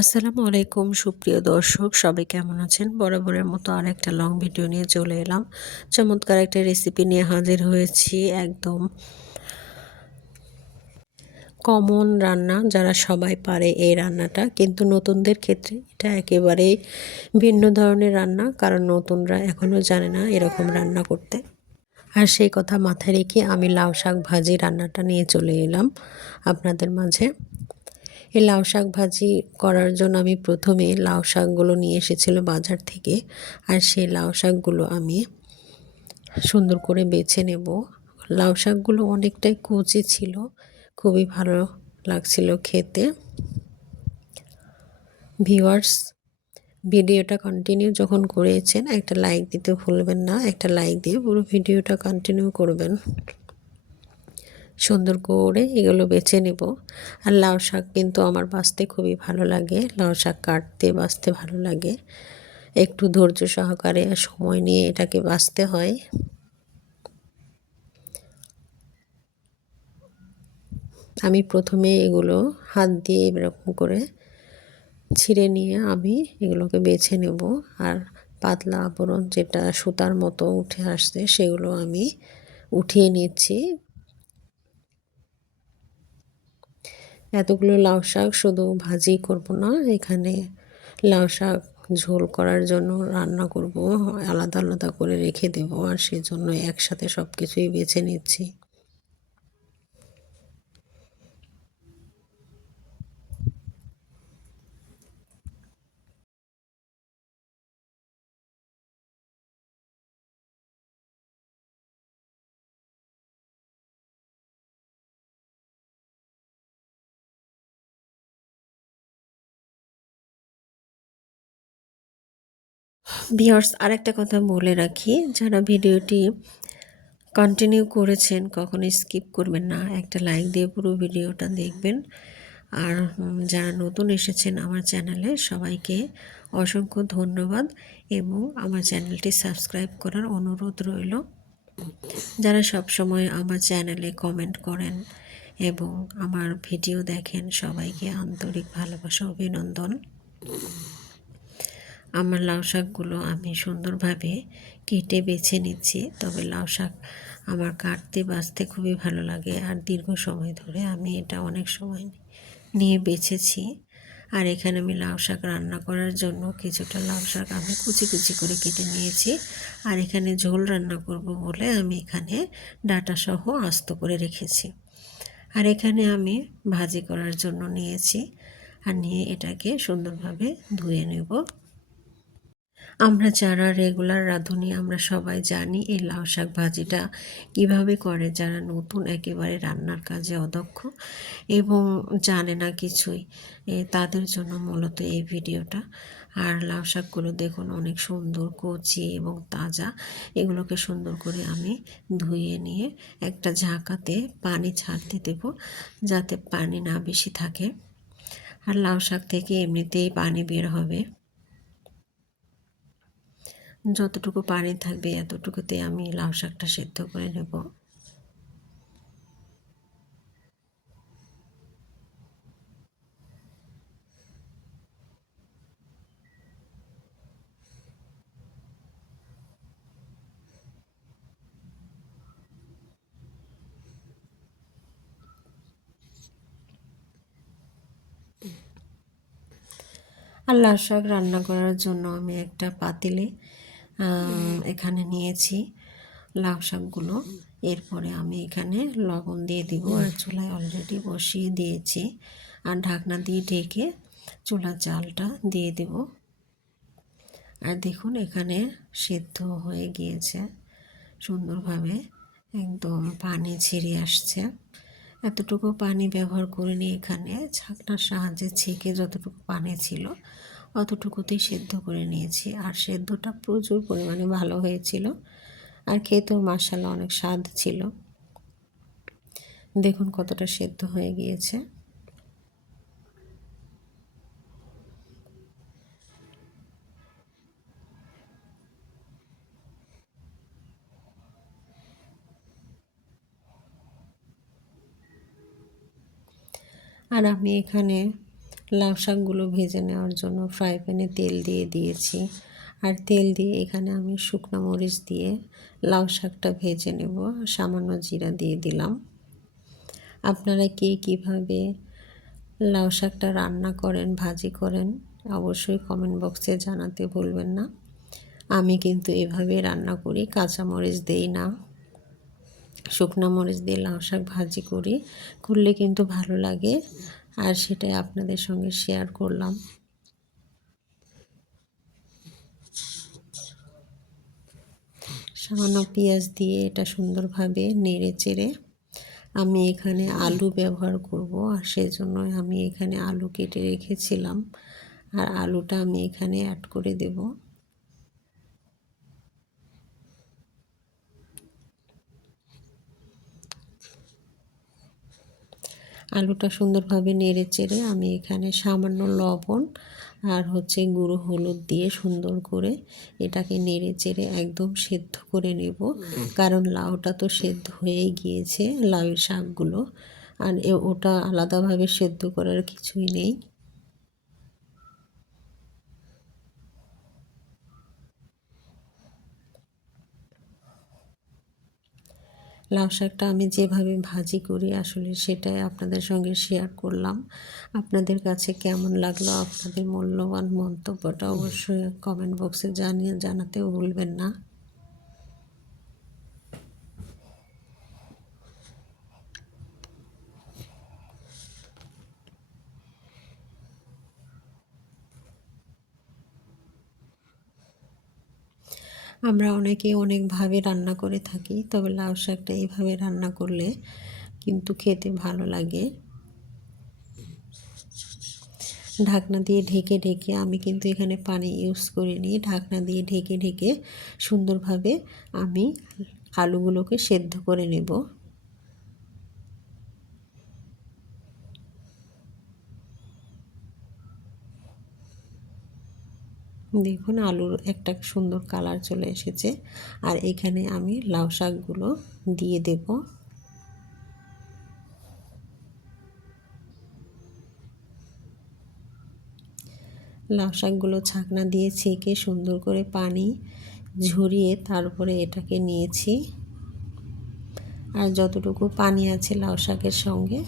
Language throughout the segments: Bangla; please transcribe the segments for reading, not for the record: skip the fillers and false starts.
আসসালামু আলাইকুম সুপ্রিয় দর্শক, সবাই কেমন আছেন? বরাবরের মতো আরেকটা লং ভিডিও নিয়ে চলে এলাম। চমৎকার একটা রেসিপি নিয়ে হাজির হয়েছি। একদম কমন রান্না, যারা সবাই পারে এই রান্নাটা, কিন্তু নতুনদের ক্ষেত্রে এটা একেবারেই ভিন্ন ধরনের রান্না, কারণ নতুনরা এখনও জানে না এরকম রান্না করতে। আর সেই কথা মাথায় রেখে আমি লাউ শাক ভাজি রান্নাটা নিয়ে চলে এলাম আপনাদের মাঝে। এই লাউ শাক ভাজি করার জন্য আমি প্রথমে লাউ শাকগুলো নিয়ে এসেছিল বাজার থেকে। আর সেই লাউ শাকগুলো আমি সুন্দর করে বেছে নেব। লাউ শাকগুলো অনেকটাই কচি ছিল, খুবই ভালো লাগছিল খেতে। ভিউয়ার্স, ভিডিওটা কন্টিনিউ যখন করেছেন একটা লাইক দিতে ভুলবেন না। একটা লাইক দিয়ে পুরো ভিডিওটা কন্টিনিউ করবেন। সুন্দর করে এগুলো বেছে নেব। আর লাউ শাক কিন্তু আমার বাছতে খুবই ভালো লাগে, লাউ শাক কাটতে বাছতে ভালো লাগে। একটু ধৈর্য সহকারে সময় নিয়ে এটাকে বাছতে হয়। আমি প্রথমে এগুলো হাত দিয়ে এরকম করে ছিঁড়ে নিয়ে আমি এগুলোকে বেছে নেব। আর পাতলা আবরণ যেটা সুতার মতো উঠে আসছে সেগুলো আমি উঠিয়ে নিচ্ছি। এতগুলো লাউ শাক শুধু ভাজি করব না, এখানে লাউ শাক ঝোল করার জন্য রান্না করব, আলাদা আলাদা করে রেখে দেব। আর সেজন্য একসাথে সব কিছুই বেছে নিচ্ছি। ভিউয়ার্স, আরেকটা কথা বলে রাখি, যারা ভিডিওটি কন্টিনিউ করেছেন কখনো স্কিপ করবেন না, একটা লাইক দিয়ে পুরো ভিডিওটা দেখবেন। আর যারা নতুন এসেছেন আমার চ্যানেলে সবাইকে অসংখ্য ধন্যবাদ এবং আমার চ্যানেলটি সাবস্ক্রাইব করার অনুরোধ রইল। যারা সব সময় আমার চ্যানেলে কমেন্ট করেন এবং আমার ভিডিও দেখেন, সবাইকে আন্তরিক ভালোবাসা অভিনন্দন। আমার লাউ শাকগুলো আমি সুন্দরভাবে কেটে বেছে নিচ্ছি। তবে লাউ শাক আমার কাটতে বাছতে খুবই ভালো লাগে, আর দীর্ঘ সময় ধরে আমি এটা অনেক সময় নিয়ে বেছেছি। আর এখানে আমি লাউ শাক রান্না করার জন্য কিছুটা লাউ শাক আমি কুচি কুচি করে কেটে নিয়েছি। আর এখানে ঝোল রান্না করব বলে আমি এখানে ডাঁটাসহ আস্ত করে রেখেছি। আর এখানে আমি ভাজি করার জন্য নিয়েছি, আর নিয়ে এটাকে সুন্দরভাবে ধুয়ে নেব। আমরা যারা রেগুলার রাঁধুনি আমরা সবাই জানি এই লাউ শাক ভাজিটা কীভাবে করে। যারা নতুন একেবারে রান্নার কাজে অদক্ষ এবং জানে না কিছুই, তাদের জন্য মূলত এই ভিডিওটা। আর লাউ শাকগুলো দেখুন অনেক সুন্দর কচি এবং তাজা। এগুলোকে সুন্দর করে আমি ধুয়ে নিয়ে একটা ঝাঁকাতে পানি ছাড়তে দেব, যাতে পানি না বেশি থাকে। আর লাউ শাক থেকে এমনিতেই পানি বের হবে, যতটুকু পানি থাকবে এতটুকুতে আমি লাউ শাকটা সেদ্ধ করে নেব। আর লাউ শাক রান্না করার জন্য আমি একটা পাতিলে এখানে নিয়েছি লাউ শাকগুলো। এরপরে আমি এখানে লবণ দিয়ে দিব, আর চুলায় অলরেডি বসিয়ে দিয়েছি। আর ঢাকনা দিয়ে ঢেকে চুলার জালটা দিয়ে দেব। আর দেখুন এখানে সেদ্ধ হয়ে গিয়েছে সুন্দরভাবে, একদম পানি ছেড়ে আসছে। এতটুকু পানি ব্যবহার করিনি, এখানে ছাঁকনার সাহায্যে ছেঁকে যতটুকু পানি ছিল অতটুকুতেই সেদ্ধ করে নিয়েছি। আর সেদ্ধটা প্রচুর পরিমাণে ভালো হয়েছিল, আর খেতেও মাশাআল্লাহ অনেক স্বাদ ছিল। দেখুন কতটা সেদ্ধ হয়ে গিয়েছে। আর আমি এখানে লাউ শাকগুলো ভেজে নেওয়ার জন্য ফ্রাই প্যানে তেল দিয়ে দিয়েছি। আর তেল দিয়ে এখানে আমি শুকনো মরিচ দিয়ে লাউ শাকটা ভেজে নেব। সামান্য জিরা দিয়ে দিলাম। আপনারা কে কীভাবে লাউ শাকটা রান্না করেন, ভাজি করেন, অবশ্যই কমেন্ট বক্সে জানাতে ভুলবেন না। আমি কিন্তু এভাবে রান্না করি, কাঁচামরিচ দেই না। শুকনো মরিচ দিয়ে লাউ শাক ভাজি করি, করলে কিন্তু ভালো লাগে, আর সেটাই আপনাদের সঙ্গে শেয়ার করলাম। সামান্য পেঁয়াজ দিয়ে এটা সুন্দরভাবে নেড়ে চেড়ে আমি এখানে আলু ব্যবহার করব, আর সেজন্য আমি এখানে আলু কেটে রেখেছিলাম, আর আলুটা আমি এখানে অ্যাড করে দেব। আলুটা সুন্দরভাবে নেড়ে চেড়ে আমি এখানে সামান্য লবণ আর গুঁড়ো হলুদ দিয়ে সুন্দর করে এটাকে নেড়ে চেড়ে একদম সেদ্ধ করে নেব, কারণ লাউটা তো সেদ্ধ হয়েই গিয়েছে, লাউয়ের শাকগুলো, আর ওটা আলাদাভাবে সেদ্ধ করার কিছুই নেই। লাউ শাকটা আমি যেভাবে ভাজি করি আসলে সেটাই আপনাদের সঙ্গে শেয়ার করলাম। আপনাদের কাছে কেমন লাগলো, আপনাদের মূল্যবান মন্তব্যটা অবশ্যই কমেন্ট বক্সে জানাতেও ভুলবেন না। আমরা অনেকে অনেকভাবে রান্না করে থাকি, তবে লাউ শাকটা এইভাবে রান্না করলে কিন্তু খেতে ভালো লাগে। ঢাকনা দিয়ে ঢেকে ঢেকে আমি কিন্তু এখানে পানি ইউজ করিনি, ঢাকনা দিয়ে ঢেকে ঢেকে সুন্দরভাবে আমি আলুগুলোকে সেদ্ধ করে নেব। দেখুন আলুর একটা সুন্দর কালার চলে এসেছে, আর এখানে আমি লাউ শাকগুলো দিয়ে দেব। লাউ শাকগুলো ছাকনা দিয়ে ছেঁকে সুন্দর করে পানি ঝরিয়ে তারপরে এটাকে নিয়েছি, আর যতটুকু পানি আছে লাউ শাকের সঙ্গে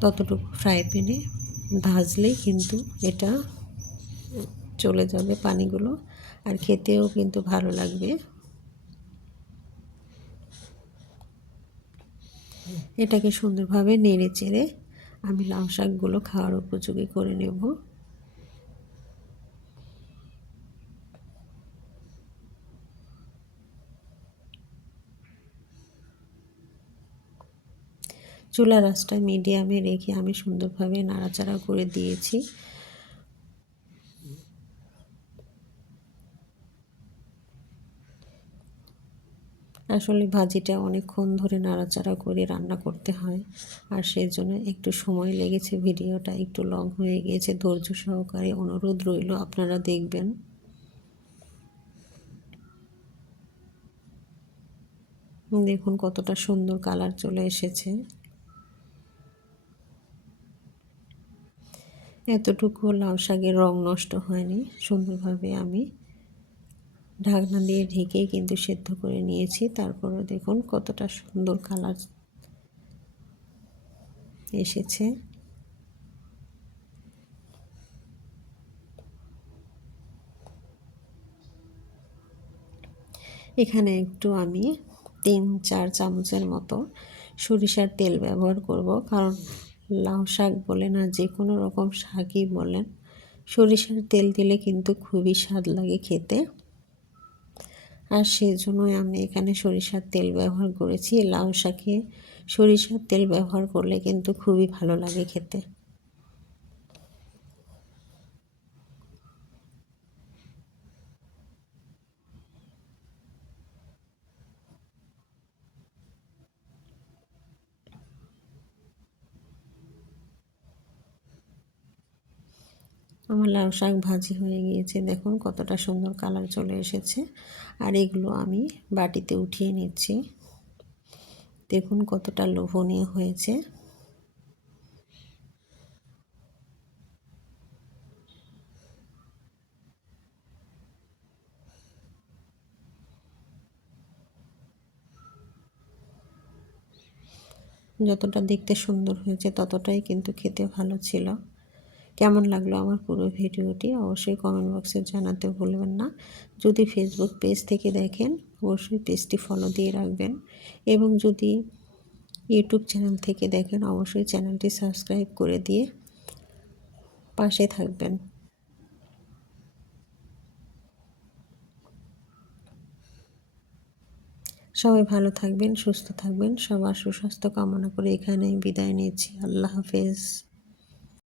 ততটুকু ফ্রাই প্যানে ভাজলেই কিন্তু এটা চলে যাবে পানিগুলো, আর খেতেও কিন্তু ভালো লাগবে। এটাকে সুন্দরভাবে নেড়ে চেড়ে আমি লাউ শাকগুলো খাওয়ার উপযোগী করে নেব। চুলার আঁচটা মিডিয়ামে রেখে আমি সুন্দরভাবে নাড়াচাড়া করে দিয়েছি। আসলে ভাজিটা অনেকক্ষণ ধরে নাড়াচাড়া করে রান্না করতে হয়, আর সেই জন্য একটু সময় লেগেছে, ভিডিওটা একটু লং হয়ে গিয়েছে। ধৈর্য সহকারে অনুরোধ রইল আপনারা দেখবেন। দেখুন কতটা সুন্দর কালার চলে এসেছে। এতটুকু লাউ শাকের রং নষ্ট হয়নি, সুন্দরভাবে আমি ঢাকনা দিয়ে ঢেকেই কিন্তু সেদ্ধ করে নিয়েছি। তারপরে দেখুন কতটা সুন্দর কালার এসেছে। এখানে একটু আমি 3-4 চামচের মতো সরিষার তেল ব্যবহার করব, কারণ লাউ শাক বলেন আর যে কোনো রকম শাকই বলেন, সরিষার তেল দিলে কিন্তু খুবই স্বাদ লাগে খেতে, আর সেজন্যই আমি এখানে সরিষার তেল ব্যবহার করেছি। লাউ শাকে সরিষার তেল ব্যবহার করলে কিন্তু খুবই ভালো লাগে খেতে। আমার লাউ শাক ভাজি হয়ে গিয়েছে, দেখুন কতটা সুন্দর কালার চলে এসেছে, আর এগুলো আমি বাটিতে উঠিয়ে নিচ্ছি। দেখুন কতটা লোভনীয় হয়েছে। যতটা দেখতে সুন্দর হয়েছে ততটাই কিন্তু খেতে ভালো ছিল। কেমন লাগলো আমার পুরো ভিডিওটি অবশ্যই কমেন্ট বক্সে জানাতে ভুলবেন না। যদি ফেসবুক পেজ থেকে দেখেন অবশ্যই পেজটি ফলো দিয়ে রাখবেন, এবং যদি ইউটিউব চ্যানেল থেকে দেখেন অবশ্যই চ্যানেলটি সাবস্ক্রাইব করে দিয়ে পাশে থাকবেন। সবাই ভালো থাকবেন, সুস্থ থাকবেন। সবার সুস্বাস্থ্য কামনা করে এখানেই বিদায় নিচ্ছি। আল্লাহ হাফেজ।